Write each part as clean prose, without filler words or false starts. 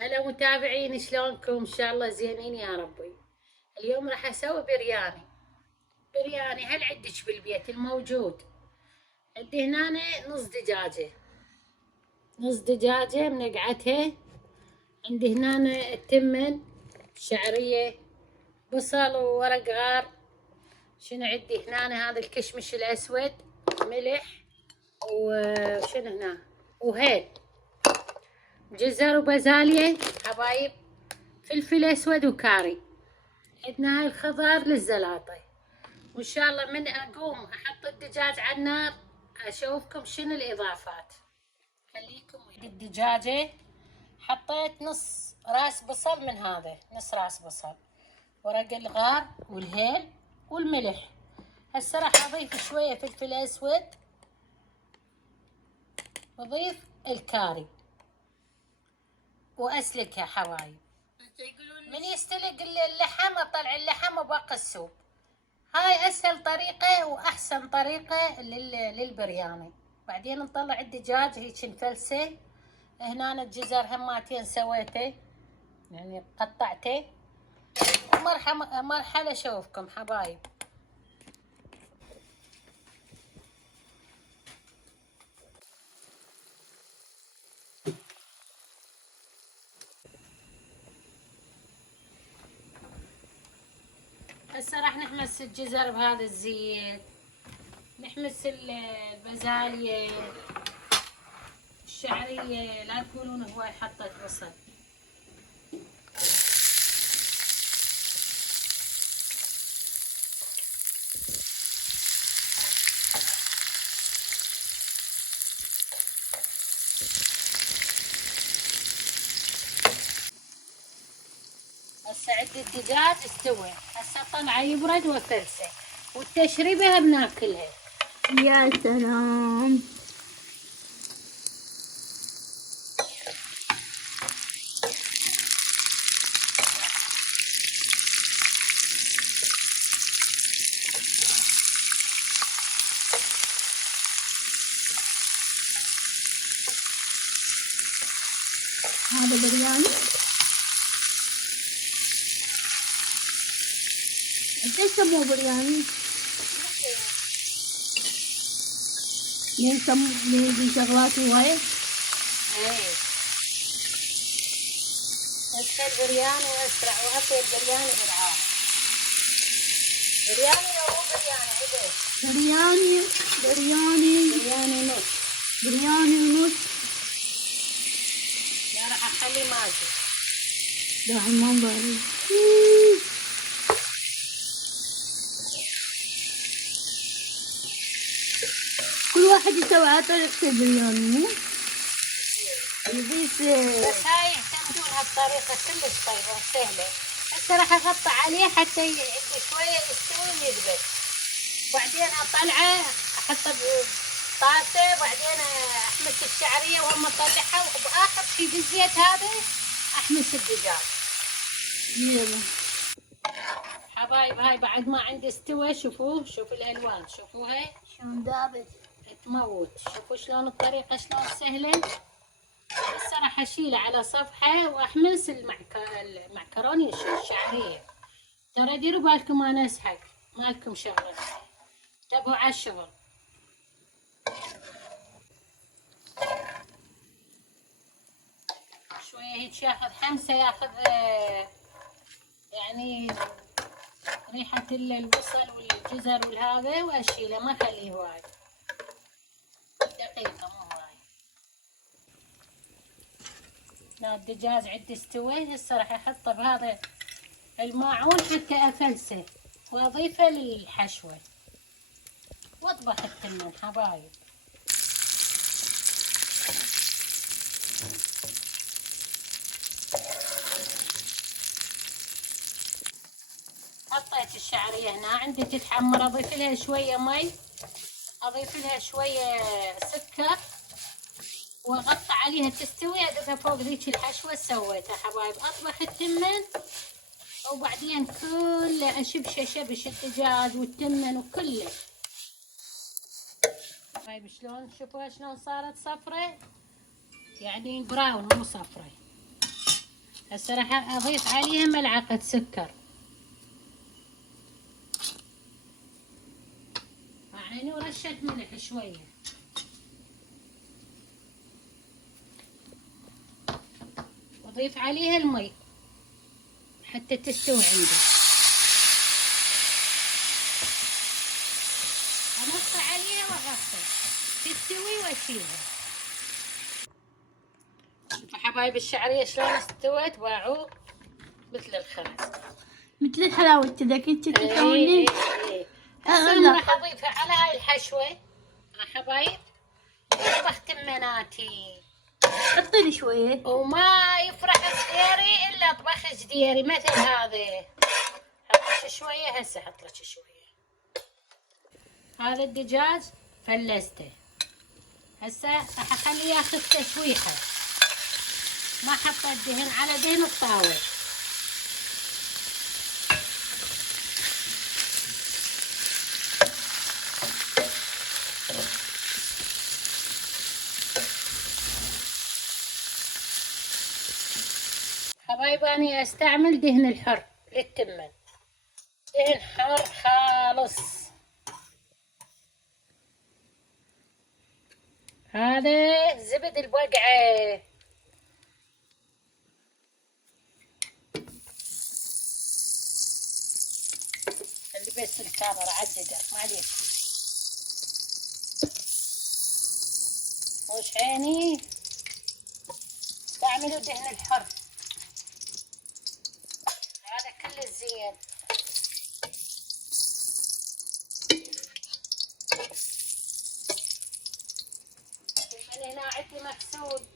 هلا متابعين، شلونكم؟ ان شاء الله زينين يا ربي. اليوم راح اسوي برياني. هل عندك بالبيت الموجود؟ عندي هنا نص دجاجة منقعتها. عندي هنا التمن، شعرية، بصل وورق غار. شنو عندي هنا؟ هذا الكشمش الاسود، ملح، وشنو هنا، وهيل، جزر وبازالية حبايب، فلفل اسود وكاري. عندنا هاي الخضار للزلاطة. وان شاء الله من اقوم احط الدجاج على النار اشوفكم شنو الاضافات. خليكم ويا الدجاجة. حطيت نص راس بصل من هذا، نص راس بصل، ورق الغار والهيل والملح. هسه راح اضيف شوية فلفل اسود، واضيف الكاري واسلقها حبايب. من يستلق اللحم اطلع اللحم وباقي السوب. هاي اسهل طريقة واحسن طريقة للبرياني. بعدين نطلع الدجاج هيك نفلسه. هنا الجزر هماتين سويته، يعني قطعته. مرحلة اشوفكم حبايب. هسه راح نحمس الجزر بهذا الزيت، نحمس البازالية، الشعرية. لا تقولون هواي حطيت بصل. هسه عندي الدجاج استوى، هسه طلعه يبرد وافرسه، والتشريبه بناكلها. يا سلام. هذا برياني. انت يسموه برياني؟ لين في شغلات هواية. ايه، اسهل برياني واسرع واطيب برياني بالعالم. برياني لو مو برياني عدل. برياني نص. برياني ونص. لا راح اخلي ماجي. ده حمام بارد. كل واحد يسوي على طريقة البرياني، مو؟ يضيف. بس هاي يعتمدون هالطريقة كلش طيبة وسهلة. هسه راح اغطي عليه حتى يعد شوية يستوي ويذبل. بعدين اطلعه احطه بطاسة، بعدين احمس الشعرية وهم اطلعها، وباخر شي بالزيت هذا احمس الدجاج. يلا حبايب هاي بعد ما عندي استوى. شوفوا الالوان، شوفوها شلون دابت. تموت. شوفوا شلون الطريقة شلون سهلة. هسه راح اشيله على صفحة واحمس المعكروني الشعرية. ترى ديروا بالكم انا اسحق، مالكم شغلة، انتبهوا على الشغل. شوية هيك ياخذ حمسة، ياخذ يعني ريحة البصل والجزر والهذا، واشيله ما اخليه هواي، دقيقة مو هواي. لا الدجاج عندي استوى. هسه راح احطه بهذا الماعون حتى افلسه واضيفه للحشوة واطبخ التمن حبايب. حطيت الشعرية هنا عندي تتحمر، اضيف لها شوية مي، اضيف لها شوية سكر، واغطي عليها تستوي. ادقها فوق ذيك الحشوة سويتها حبايب. اطبخ التمن وبعدين كله اشبش الدجاج والتمن وكله. طيب شلون؟ شوفوها شلون صارت صفرة، يعني براون مو صفرة. هسه راح اضيف عليها ملعقة سكر، يعني ورشة ملح شوية. واضيف عليها المي حتى تستوي عندي. انص عليها واغطي تستوي واشيلها. شوفوا حبايب الشعرية شلون استوت، باعوا مثل الخرز، مثل الحلاوة كذا كنت تسوي لي. هسه راح اضيفها على هاي الحشوة يا حبايب. اطبخ تمناتي، حطي لي شوية. وما يفرح جديري الا طبخ جديري مثل هذا. حط شوية، هسه حط لك شوية. هذا الدجاج فلسته، هسه راح اخليه ياخذ تشويحه. ما حطيت دهن على دهن الطاولة. حبايب اني استعمل دهن الحر للتمن، دهن حار خالص. هذا زبد البقعة. اللي بس الكاميرا عالجدر معليش، وش عيني استعملوا دهن الحر. هذا كله زين. من هنا عندي مغسول.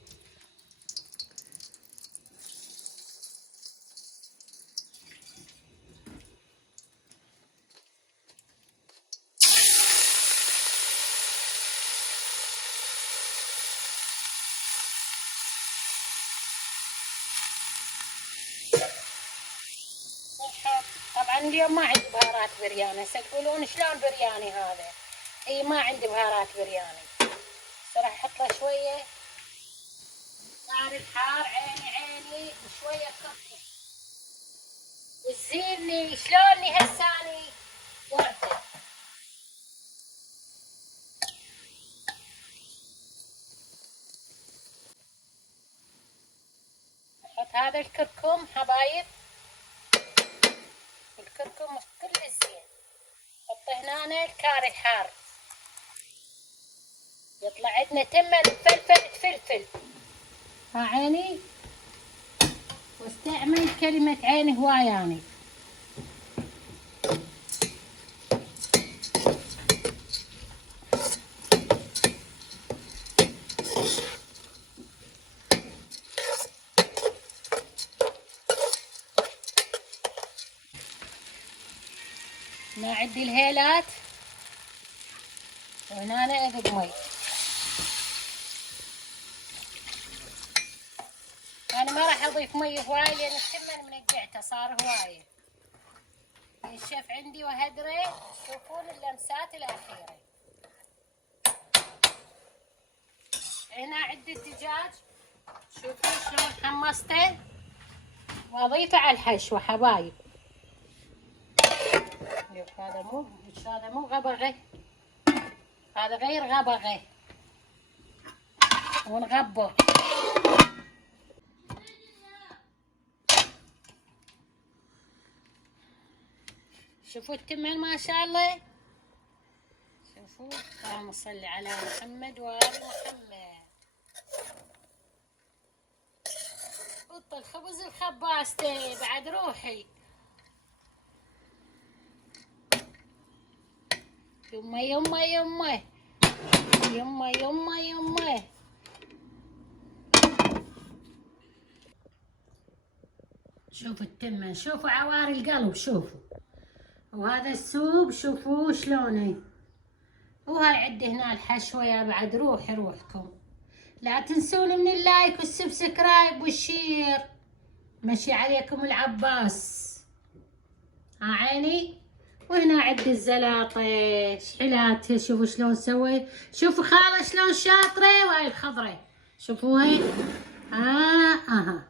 طبعا اليوم ما عندي بهارات برياني. هسه تقولون شلون برياني هذا؟ اي ما عندي بهارات برياني. راح احط له شويه نار الحار، عيني وشويه كفر. وتزيني شلوني هساني ورده. احط هذا الكركم حبايب، الكركم كل زين. حط هنا الكاري الحار، يطلع عندنا تمن فلفل. ها عيني، واستعمل كلمة عين هواي يعني. هنا عندي الهيلات، وهنا اذب مي. انا ما راح اضيف مي هواي لان التمن منقعته صار هوايه. الشيف عندي وهدره. شوفون اللمسات الاخيره. هنا عندي الدجاج، شوفوا شلون حمصته واضيفه على الحشوه حبايب. هذا مو غبغه، هذا غير غبغه ونغبغ. شوفوا التمن ما شاء الله. شوفوا، اللهم صل على محمد وآل محمد. حط الخبز الخباستي بعد روحي. يمه يمه يمه يمه يمه يمه. شوفوا التمن، شوفوا عواري القلب، شوفوا. وهذا السوب شوفوا شلونه. وهاي عندي هنا الحشوة يا بعد روحكم. لا تنسون من اللايك والسبسكرايب والشير. مشي عليكم العباس. ها عيني. وهنا عندي الزلاطة شحلاتها، شوفوا شلون سويت. شوفوا خالة شلون شاطرة. وهاي الخضرة شوفوها. اها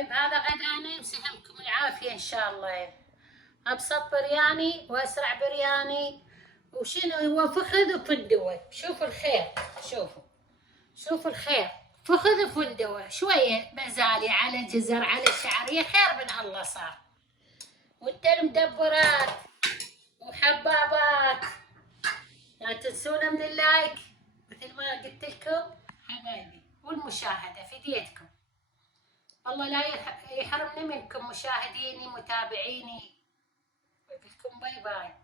حبايب هذا غدانا، يمسحكم العافية إن شاء الله. أبسط برياني وأسرع برياني، وشنو هو فخذ وفندوة. شوفوا الخير، شوفوا الخير، فخذ وفندوة، شوية بزالي على جزر على شعرية، خير من الله صار. وانت المدبرات وحبابات لا تنسونا من اللايك مثل ما قلت لكم حبايبي، والمشاهدة في ديتكم. الله لا يحرمني منكم مشاهديني متابعيني. أقول لكم باي باي.